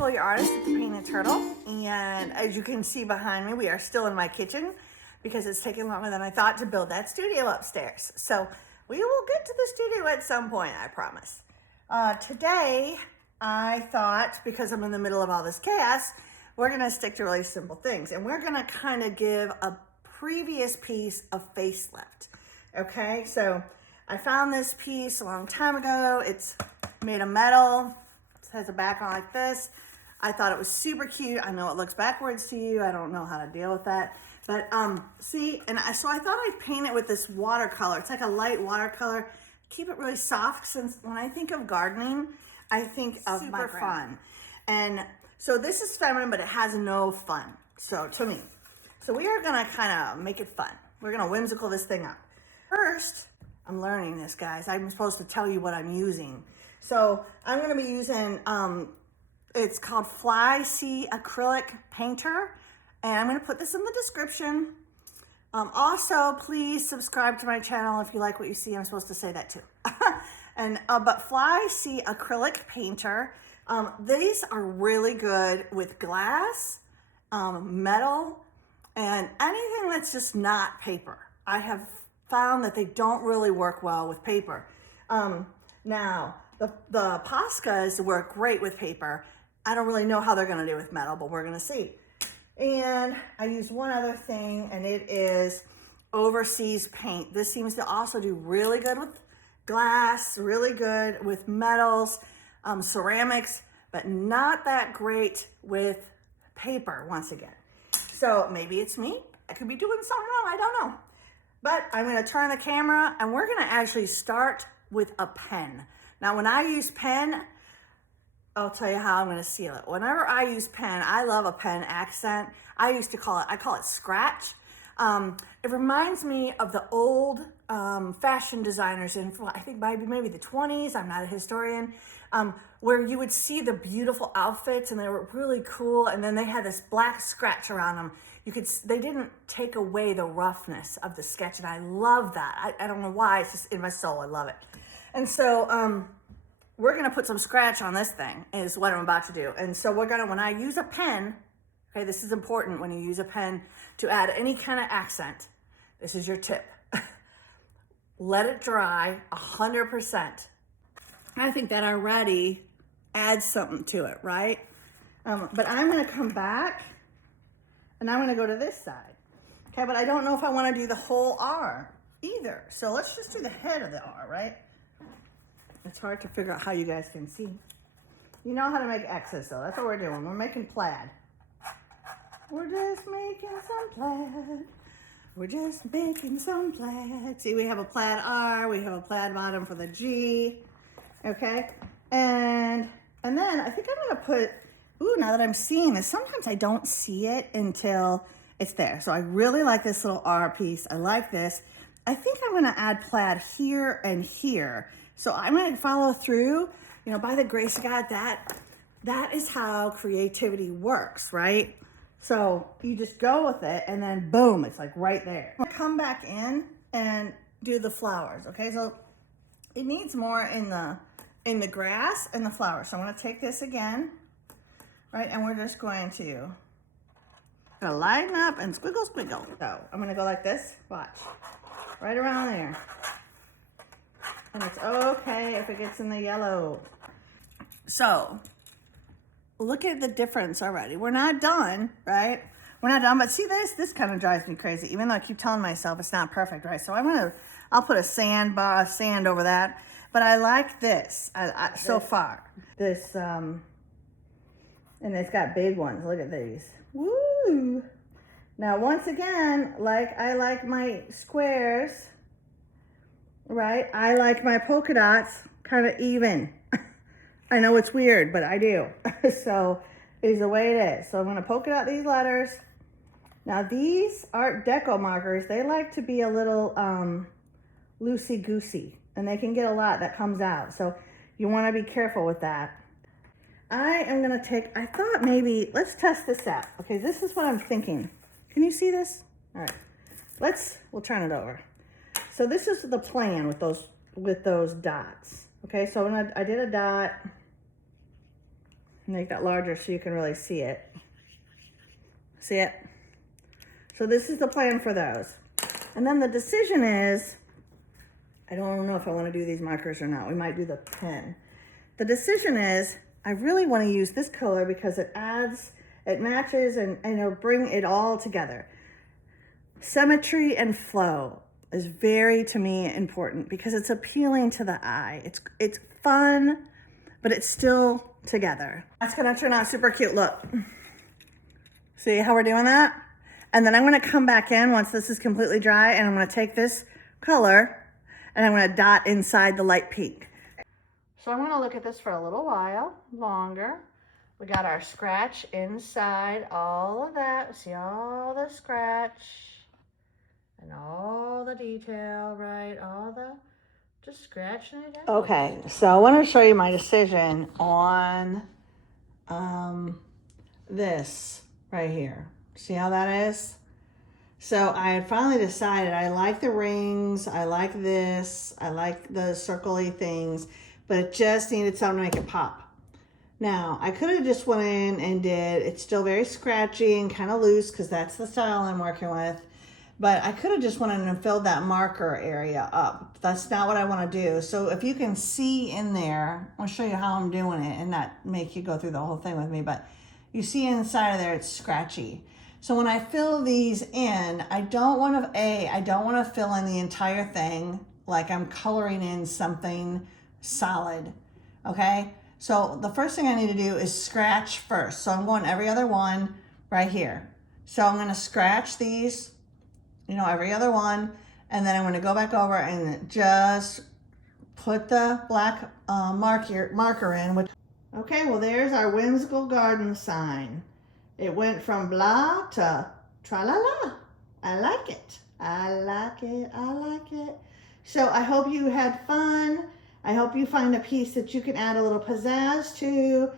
Julie Artist with the Painted Turtle, and as you can see behind me, we are still in my kitchen because it's taken longer than I thought to build that studio upstairs. So we will get to the studio at some point, I promise. Today, I thought, because I'm in the middle of all this chaos, we're gonna stick to really simple things, and we're gonna kind of give a previous piece a facelift, okay? So I found this piece a long time ago. It's made of metal. It has a back on like this. I thought it was super cute. I know it looks backwards to you. I don't know how to deal with that. But see, so I thought I'd paint it with this watercolor. It's like a light watercolor. Keep it really soft, since when I think of gardening, I think of super fun. And so this is feminine, but it has no fun, so to me. So we are gonna kind of make it fun. We're gonna whimsical this thing up. First, I'm learning this, guys. I'm supposed to tell you what I'm using. So I'm gonna be using, it's called Fly Sea Acrylic Painter, and I'm gonna put this in the description. Also, please subscribe to my channel if you like what you see. I'm supposed to say that too. But Fly Sea Acrylic Painter, these are really good with glass, metal, and anything that's just not paper. I have found that they don't really work well with paper. Now, the Poscas work great with paper. I don't really know how they're gonna do with metal, but we're gonna see. And I use one other thing, and it is Overseas Paint. This seems to also do really good with glass, really good with metals, ceramics, but not that great with paper, once again. So maybe it's me. I could be doing something wrong, I don't know. But I'm gonna turn the camera, and we're gonna actually start with a pen. Now, when I use pen, I'll tell you how I'm gonna seal it. Whenever I use pen, I love a pen accent. I call it scratch. It reminds me of the old fashion designers in, I think maybe the 20s, I'm not a historian, where you would see the beautiful outfits and they were really cool, and then they had this black scratch around them. They didn't take away the roughness of the sketch, and I love that. I don't know why, it's just in my soul, I love it. And so we're gonna put some scratch on this thing, is what I'm about to do. And so when I use a pen, okay, this is important when you use a pen to add any kind of accent. This is your tip. Let it dry 100%. I think that already adds something to it, right? But I'm gonna come back and I'm gonna go to this side. Okay, but I don't know if I wanna do the whole R either. So let's just do the head of the R, right? It's hard to figure out how you guys can see. You know how to make X's though. That's what we're doing. We're making plaid. We're just making some plaid. We're just making some plaid. See, we have a plaid R. We have a plaid bottom for the G. Okay? And then I think I'm gonna put, now that I'm seeing this, sometimes I don't see it until it's there. So I really like this little R piece. I like this. I think I'm gonna add plaid here and here. So I'm gonna follow through, by the grace of God, that is how creativity works, right? So you just go with it, and then boom, it's like right there. Come back in and do the flowers, okay? So it needs more in the grass and the flowers. So I'm gonna take this again, right? And we're just going to line up and squiggle, squiggle. So I'm gonna go like this, watch, right around there. And it's okay if it gets in the yellow. So, look at the difference already. We're not done, right? We're not done, but see this kind of drives me crazy, even though I keep telling myself it's not perfect, right? So I'll put a sand over that, but I like this so far. This, and it's got big ones, look at these. Woo! Now, once again, I like my squares, right? I like my polka dots kind of even. I know it's weird, but I do. So is the way it is. So I'm gonna polka dot these letters. Now these Art Deco markers, they like to be a little loosey-goosey, and they can get a lot that comes out. So you wanna be careful with that. I am gonna I thought maybe, let's test this out. Okay, this is what I'm thinking. Can you see this? All right, we'll turn it over. So this is the plan with those dots. Okay, so when I did a dot, Make that larger so you can really see it. See it? So this is the plan for those. And then the decision is, I don't know if I want to do these markers or not. We might do the pen. The decision is, I really want to use this color because it adds, it matches, and it'll bring it all together. Symmetry and flow is very, to me, important because it's appealing to the eye. It's fun, but it's still together. That's gonna turn out super cute. Look. See how we're doing that? And then I'm gonna come back in once this is completely dry, and I'm gonna take this color and I'm gonna dot inside the light pink. So I'm gonna look at this for a little while longer. We got our scratch inside, all of that. See all the scratch and all the detail, right? All the, just scratching it out. Okay, so I wanna show you my decision on this right here. See how that is? So I had finally decided I like the rings, I like this, I like the circle-y things, but it just needed something to make it pop. Now, I could have just went in and did, it's still very scratchy and kind of loose because that's the style I'm working with, but I could have just went in and filled that marker area up. That's not what I want to do. So if you can see in there, I'll show you how I'm doing it and not make you go through the whole thing with me, but you see inside of there, it's scratchy. So when I fill these in, I don't want to fill in the entire thing like I'm coloring in something solid, okay? So the first thing I need to do is scratch first. So I'm going every other one right here. So I'm gonna scratch these, you know, every other one, and then I'm gonna go back over and just put the black marker in. Okay, well there's our whimsical garden sign. It went from blah to tra-la-la. I like it. I like it. I like it. So I hope you had fun. I hope you find a piece that you can add a little pizzazz to,